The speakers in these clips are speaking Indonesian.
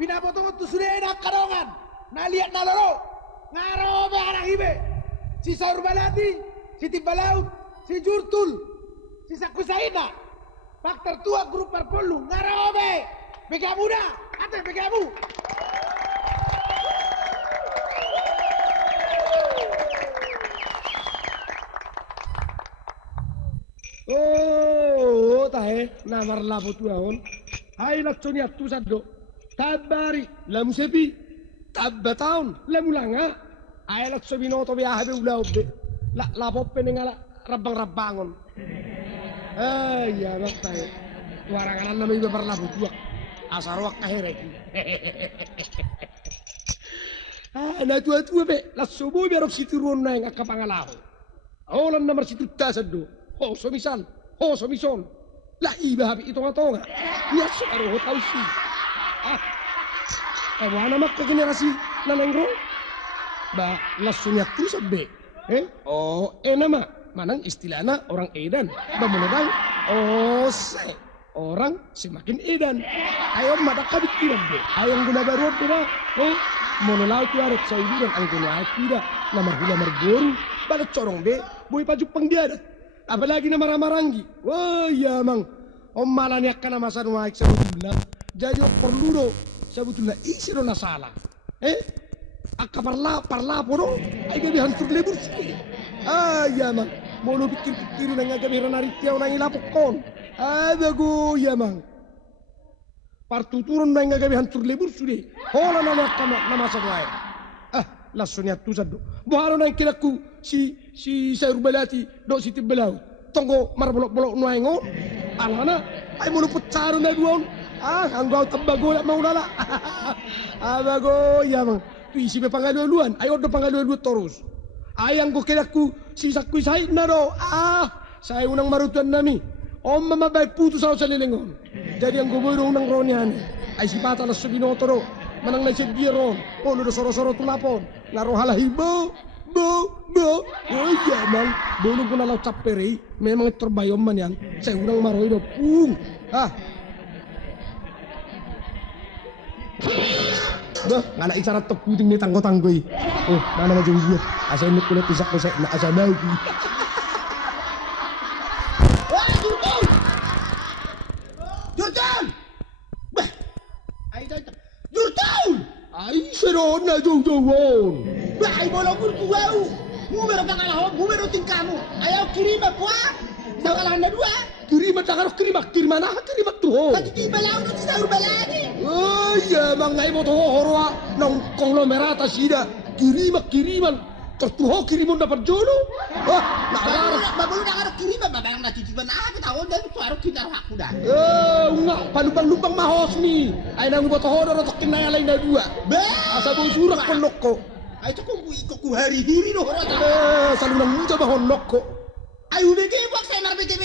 pinapotong tu sudah enak kadongan. Na lihat na lolo. Ngarobe anak ibe. Si Saur Balati, si Tibalaut, si Jurtul, si Sakusaina. Pak tertua grup perpelu ngarobe. Begamu dah. Ate begamu. Oh, tahe namar lapo tuaon. Hai laksoni atu saddo. Tabari lamu sepi. Tabbataun lamu langa. Hai laksoni noto be ahabe ulaubbe. Lapo penengala rabang-rabangon. Ya mak tahe. Waranganan nama iba berlapo tua. Asar wak kahireki. Na tua-tua be lasobo biarok situ rona yang akapangalaho. Olan namar situ tasaddo. Oh, somisan, oh, somison. Lah iba habi itu ngatonga. Nya saro tahu sih. Wana mak ke generasi nanengro. Ba lasunya tu sabbe. Oh, nama manang istilahna orang edan. Ba menodang oh, orang semakin edan. Ayo madaka bikiran be. Ayang guna baru be. Monolau tu arek saudi dan angguna tidak. Namar hula margoru. Balat corong be. Boy pajuk pangdiadat. Apalagi nama Ramarangi. Wah ya mang. Om malah akan nama sanuaik sebetulnya. Jadi perlu do sebetulnya isi do salah. Akka parla podo. Ay gabi hantur lebur sih. Ya mang. Mau lo pikir-pikir nang gabi ranaritia nang ilapokon. Bago ya mang. Partuturun nang gabi hantur lebur sudah. Hola nama sanuaik. Langsungnya tu sado. Buharo nang kiraku si Saur Balati do si Tibelau. Tonggo mar bolok-bolok nuaingo. Alana ay mo lupot saro na duon. Anggaw tabago na maulala. Bago yamang. Tu isi be pangaluan. Ay odo pangaluan terus. Ayang ko kiraku si sakui say na do. Saya unang marutuan nami. Om mamabay puto sa lilingon. Jadi ang gubero unang ronihan. Ay si bata na subinotoro. Manang na siya ron. Polo do soro-soro tulapon. Laro halahibo. Bo. Oh iya man. Bolong ko na law capere. Memang terbayom man yan. Saya unang maroy do. Bah, ngana iksarat to puting ni tanggo-tanggoy. Mana na jauh. Asa inut kulit isak ko sa na asa lagi. Jurtul! Bah! Jurtul! Ay, seron na jauh-jauhon. Bah, ay bolong kurkuwau. Numero pangalahon, numero tingkamu. Ayaw kirima po Nakalahan na dua. Kirimat na karo, kiriman na, kirimat to. Kati di balaw na ti Saur Balati. Ay, mga imo to horwa ng konglomerata sida. Kiriman. Tertuho kirimon dapat jolo. Babalu na karo kiriman, babayang natitiban na ako. Tawon dahil ito araw kinaro ako na. Nga, palubang-lubang mahos ni. Ay nang iba to horwa na tokin na yalay na dua. Asa mo surak konok ko. Ay ito kung kuhari-hiri no horwa. Salunang muda mahonok ko. Ay ubiti wak say marbiti.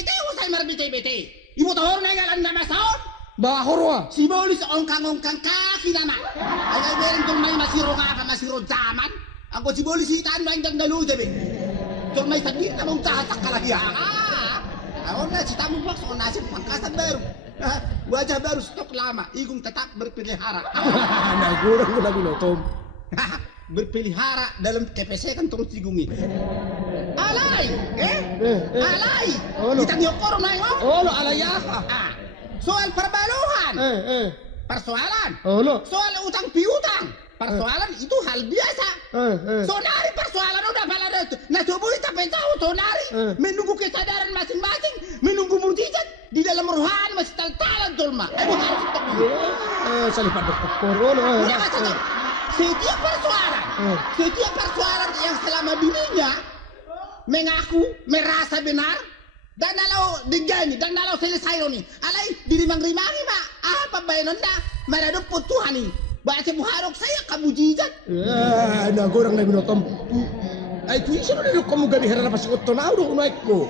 Ibu tahor na ngalan na masaon. Bahorwa. Si bolis ongkang kaki nama. Ay meron tong may masiro nga pa masiro zaman. Ako si bolis itaan mo ang dalu dabi. Tong may saglit na mong tahatak kalahiya. Ako na si tamong box o nasib pangkasan baru. Wajah baru stok lama. Igong tetap berpelihara. Nagurang ko na binotom. Berpelihara dalam KPC kan terus digungi. Alay! Alay! Kita nyokor na yun? Olo, alay apa? Soal perbaluhan. Persoalan. Soal utang piutang. Persoalan itu hal biasa. Sonari persoalan udah bala itu. Nah coba kita tahu sonari. Menunggu kesadaran masing-masing. Menunggu mujizat. Di dalam rohani masih tal-talan tolma. Ayo harus ketemu. Salih pada kokor. Setiap persoalan yang selama dirinya mengaku merasa benar dan kalau diganti dan kalau selesai ini alai dirimang-rimangi mak apa bayanan dah mereka Tuhan ini bahasa muharok saya kamu jijat nah gorang lagi notom ay tu iso na kamu gabi hera pas otto na udah unaik ko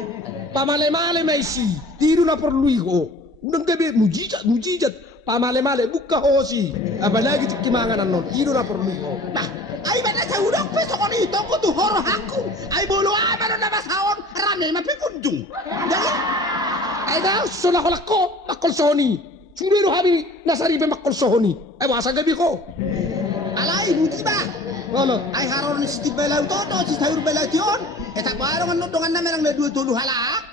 pamale-male maisi tiru na perlu iko unang gabi mujijat pamale-male buka hosi apalagi tikimangan non tiru na perlu iko nah ay ba na sa udang peso ko nito ko tu horo haku ay bolo ama na nabasawon rame mapikunjung dahil ay daw sula ko lako makol soni Sundero hami nasari be makol sohoni. Ay wasa gabi ko. Alai buti ba? Ano? Ay haron ni Steve Belaw to si Sayur Belaw yon. Eta baro kan dongan na merang na dua tulu hala.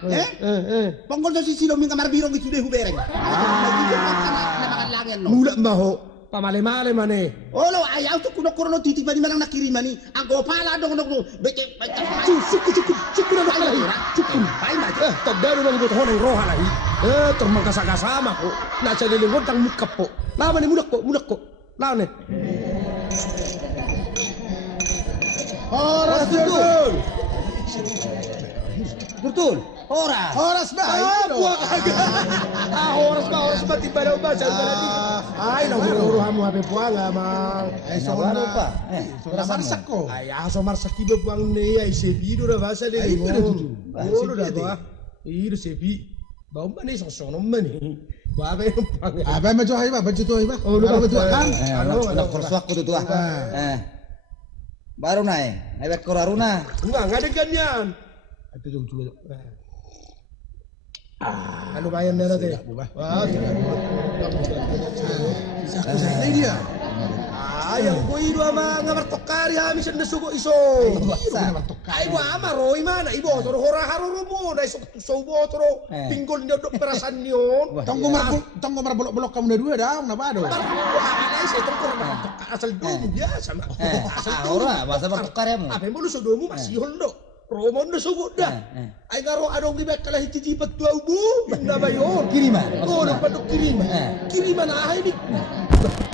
Pongkol sa si Siloming kamar birong itu deh hubereng. Makan langit no. Mula maho. Pamale-male mane. Olo ayaw to kuno kuno titik bani merang nakirimani. Ang gopala dong bece Cukup na bakalahi. Cukup. Pai ma. Tagdaro ng ibuto honong roha lahi. Termangkasama ko. Nasa lilingod ang mukap po. Laban ni mulak ko. Lawan eh. Horas betul. Betul. Horas. Horas ba? Buwak agad. Horas ba? Timbalaw ba? Saan ba natin? Ay, nahuruhan mo hape buwang amang. Ay, so Ano na. pa? So na marsak ko. Ay, aso marsak iba buwang niya. Ay, sebido na ba sa Ay, lilingod? pinatutu. Ulo na ba? Iyo, sebi. Bawa man eh, sosonom man eh. Bawa yung pang... Abay, medyo hay ba? Medyo to hay ba? Oh, Ano ba to kan? Anak kursuak ko tuh. Baru na Ay bet koraruna. Enggak ada ganyan. Ito yung tuloy. Ano ba yan nila tayo? Wah, Sakto sa dia. yang ko ido ama ngamartok kari hami siya nasugo iso. Ay wa ama roy man ibo toro hora haroro mo dai sok so bo toro pinggol nyo dok perasan yon. Tong gomar bolok-bolok kamu na dua daw na ba do? Wah, ay sa itong kurang asal dulu biasa mah. Ora bahasa bertukar ya mu. Apa mo luso domo masihon do. Romon na sugo dah. Ay ngaro adong libet kala hitijipat dua ubu. Benda ba yon? Kiriman. Oh, padok kiriman. Kiriman na ay ni.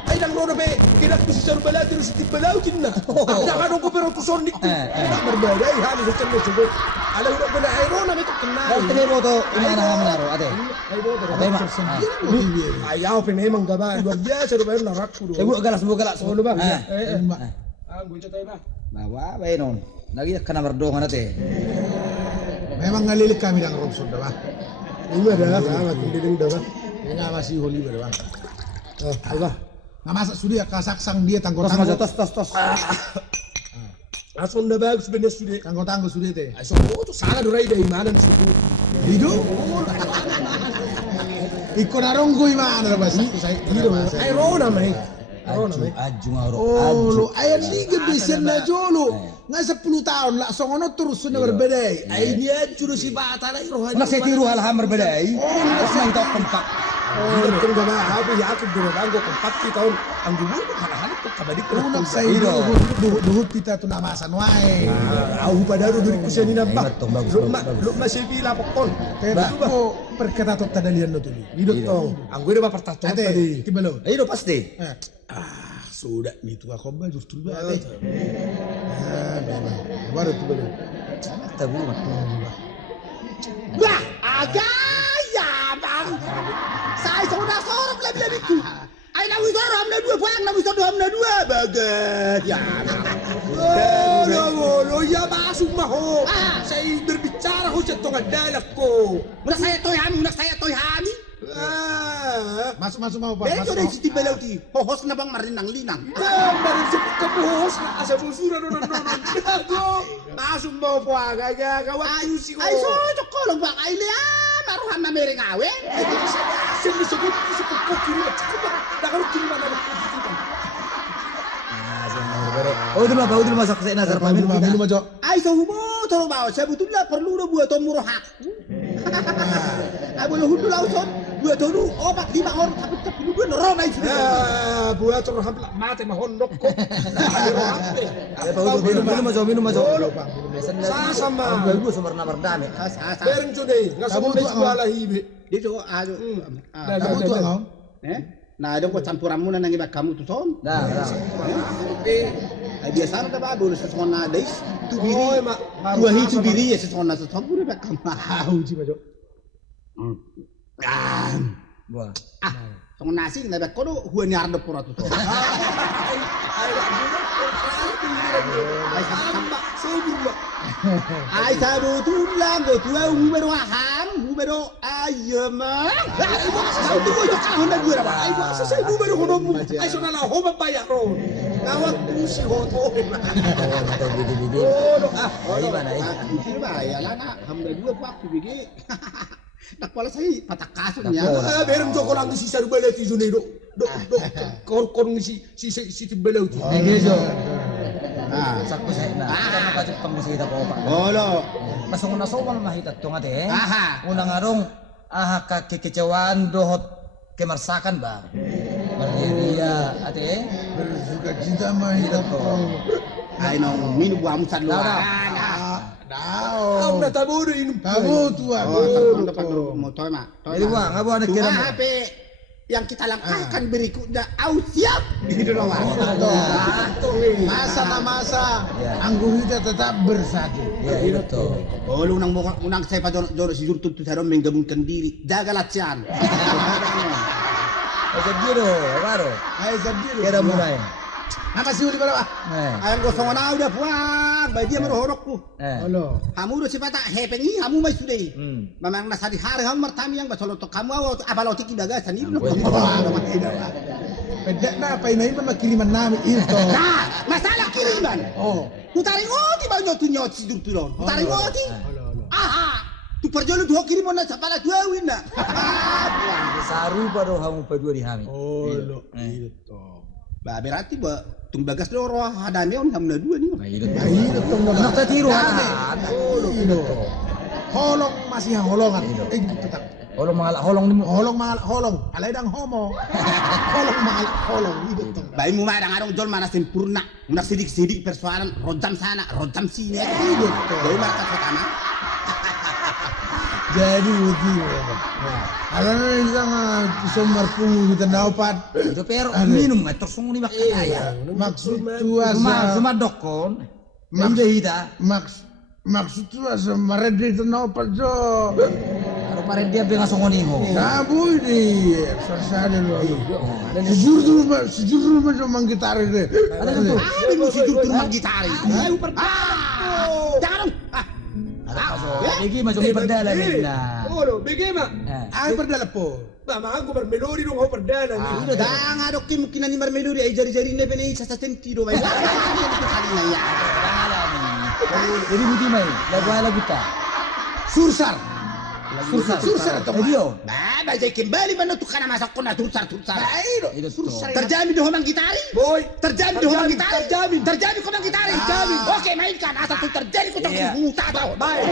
Ay nang rono be, kinak ko si Saru Balati si Steve Balaw kinna. Ada kan ko pero to sonik ko. Berbeda ay hali sa kanya sugo. Ala udah ko na ay rona me to kenna. Tene boto imana hamanaro ade. Ay bodo. Ade ma. Ayaw pe memang gaba luar biasa do bayo narak ko do. Ibu galas. Oh, ba? Gue tayo ba? Bawa bae non. Lagi kena berdongan ate. Memang ngalilik kami ng Robson daw ba? Ini ada sama tindiling daw ba? Nga masih holi ba daw? Oh, Allah. Nga masa sudi kasaksang dia Tos tanggo-tanggo. tos. Langsung na bagus bener sudah. Tanggo-tanggo sudi teh. Ay so to sana duray day mana di situ. Hidu? Iko naronggoy mana ba si? Hidu. Ay rona mai. Rona mai. Aju ngaro. Oh, lo ayan liga besen na jolo. Nga 10 tahun lah songono terus na berbeda. Ay niya juro si bata na rohan. Nak saya tiru hal hammer beda ai. Oh, nang tok kompak. Oh, kung gama habi ya aku dulu banggo kompak ki tahun ang gubu halahan ko kabadi ko. Unak sa duhut kita tu namasan wae. Au padaro diri ko siya ni nabak. Bagus. Lu masih bila pokon. Kaya ko perkata to tadalian no tuli. Hidup tong. Ang gue ba pertato Ate, tadi. tibalo. Ayo pasti. Sudah itu aku mah justru ba ate. Memang. Baru tibalo. Tabu. Wah, agaya bang. Saya sudah sorok lebih ku. Ay nawi sorom na dua bang, nawi sorom na dua bagat. Ya. Oh, ya masuk maho. Saya berbicara ho sa tong dalak ko. Muna saya toy hami. Masuk mau Pak. Beto dai Steve Balaw ti. Hohos na bang marinang linang. Baru sebut kepuhos na asa busura no. Masuk mau po agaya kawat si ko. Ay so ko lang ba ay liya maruhan na mere ngawe. Sini sebut ko kiri ba. Nakaro kiri ba na ko. Udul masak sa nazar pa Minum aja. Ay so hubo to ba sebetulnya perlu na buat tomuro hak. Ay boleh hudu lauson. Dua dulu obat 5 orang tapi dua normal itu. Buat roham mate mahonok ko. Minum aja. Sama. Bagus sumber namar dami. Bering cude, nggak semua sekolah hibe. Dito ayo. Kamu tuh ngom. Nah, ada kok campuran muna nang iba kamu tuh son. Nah. Ay biasa na ba boleh sesuatu na dais. Tubiri. Dua hi tubiri ya sesuatu na sesuatu boleh ba kamu. Uji bajo. Wah. Tong nasi na ba kono huan yar de pura tuh. Ay sabu tulang go tuwa numero aham, numero ayama. Ay mo sa tuwa yo ka na gura ba. Ay masa saya numero ko mo. Ay so na ho mapaya ro. Nawag ko si Hoto. Oh, no. Ay ba na? Hindi ba ya lana hamda dua waktu bigi. Nak pala saya patah kasutnya. Berem joko lang si Sarbala ti Junay do. Kon si Timbalaw ti. Ngejo. Sakto sa na. Tama ka tong musida ko pa. Olo. Masong na so wala mahita to nga de. Aha. Unang arong ka kikicawaan dohot kemarsakan ba. Maria ate. Suka cinta mahirap ko. Ay no, minu buamu sa luar. Ang natabo rin. Tabo tua. Mo toy ma. Jadi wah, ngabo ada kira mo. Apa yang kita lakukan berikutnya siap gitu loh mas. Masa na masa, ang guhita tetap bersatu. Ya, itu. Oh, lu unang saya pada jodoh si Jurtut tuh harus menggabungkan diri, jaga latihan. Oke, giro, baru. Ay sabdiro. Kira mulai. Nama si uli balawa. Ayam gosong na udah puang, bagi dia merohorokku. Halo. Kamu udah sifat hepengi, kamu mai sudah. Memang nasa di hari kamu martami yang basolo to kamu awal apa lo tiki daga sendiri lo. Peda na apa ini mah kiriman nami itu. Nah, masalah kiriman. Oh. Utari ngoti ba nyot si Jurtulon. Utari ngoti. Aha. Tu perjalanan dua kiriman na sapala dua wina. Saru baru kamu pedua di hami. Oh, lo itu. Ba berarti ba tung bagas lo roh hadane on hamna dua nih. Mahirap tong naman. Nakatiro Dami. ana. Ilo. Holong masih holongan. Tetap. Holong mga holong nimo. Holong. Alay dang homo. Holong. Itu. Bayi mu madang arong jol mana sempurna. Unak sidik persoalan rojam sana, rojam sini. Itu. Bayi mereka kotana. Jadi begitu. Alam isang sumber pungu kita dapat. Itu pero minum terus nguni makaya. Maksud tua Cuma dokon. Manda hita. Maksud tua marede itu dapat jo. Aro pare dia benga songoni ho. Kamu ini sasada lo. Sejujur macam manggitar itu. Ada itu. Ada mu si Jurtul manggitari. Ayo jangan. Iki macam perdana nila. Oh, bagaimana? Ay perdala po. Mama aku bermelodi dong aku perdana nih. Dang adok ki mungkin ani marmelodi ay jari-jari ne bene sa sentido bay. Kanina ya. Jadi buti mai, lagu ta. Sursar. Sursar to dia. Bah, bajai kembali mana tu kana masak kona sursar. Itu sursar. Terjamin di homang gitari. Boy, Terjamin di homang gitari. terjamin di homang gitari. Oke, mainkan asal tu terjadi kau tak buta tahu. Baik.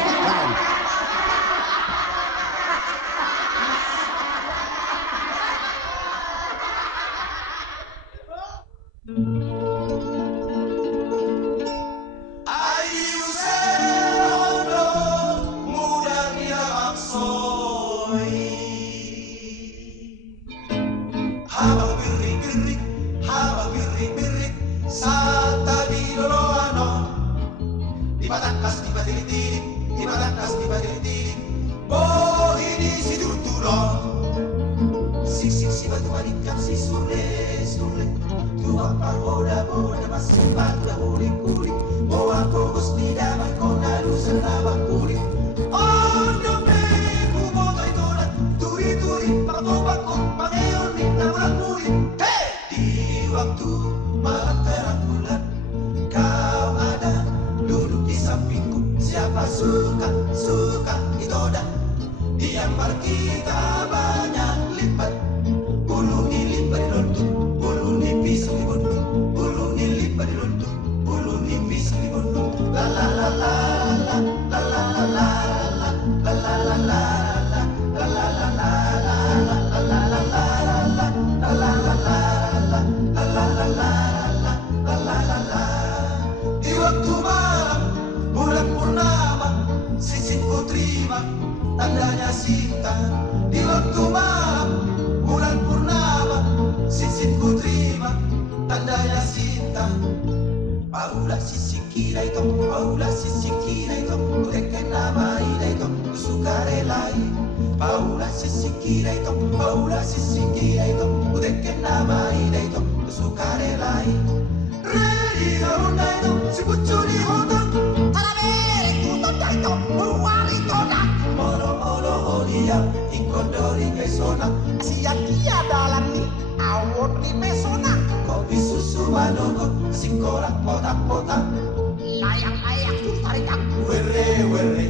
Layak-layak sursar itu. Were.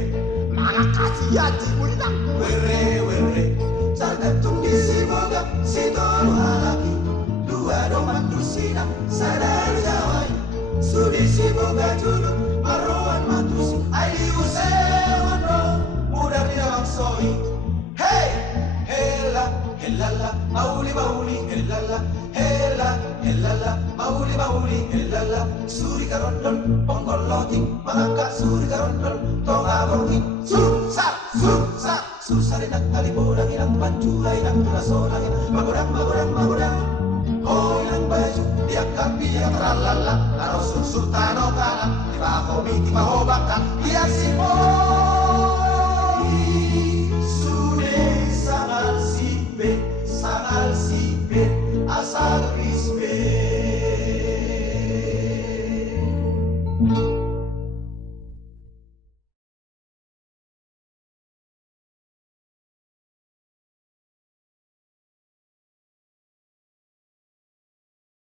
Makasih yati muridang Were Sargatung di siboga Sitolu halaki Dua doman dusina Sadar jawai Sudi siboga judul Maruan matusi Aili usewan ro Mudah tidak maksoi Hey Hela Helala Mauli mauli Helala Hela Helala Mauli mauli Helala Suri karondol Ponggolotik Mangangka suri karondol Tonga borgi Susar Susar inak kaliborang Inang panjula Inang tunasolang Magurang Oh inang baju Diangkat biar teralala Taro sur tano kanan Tiba hobi tiba hobakkan Lihat si boy Sude sangal sipe Asal rispe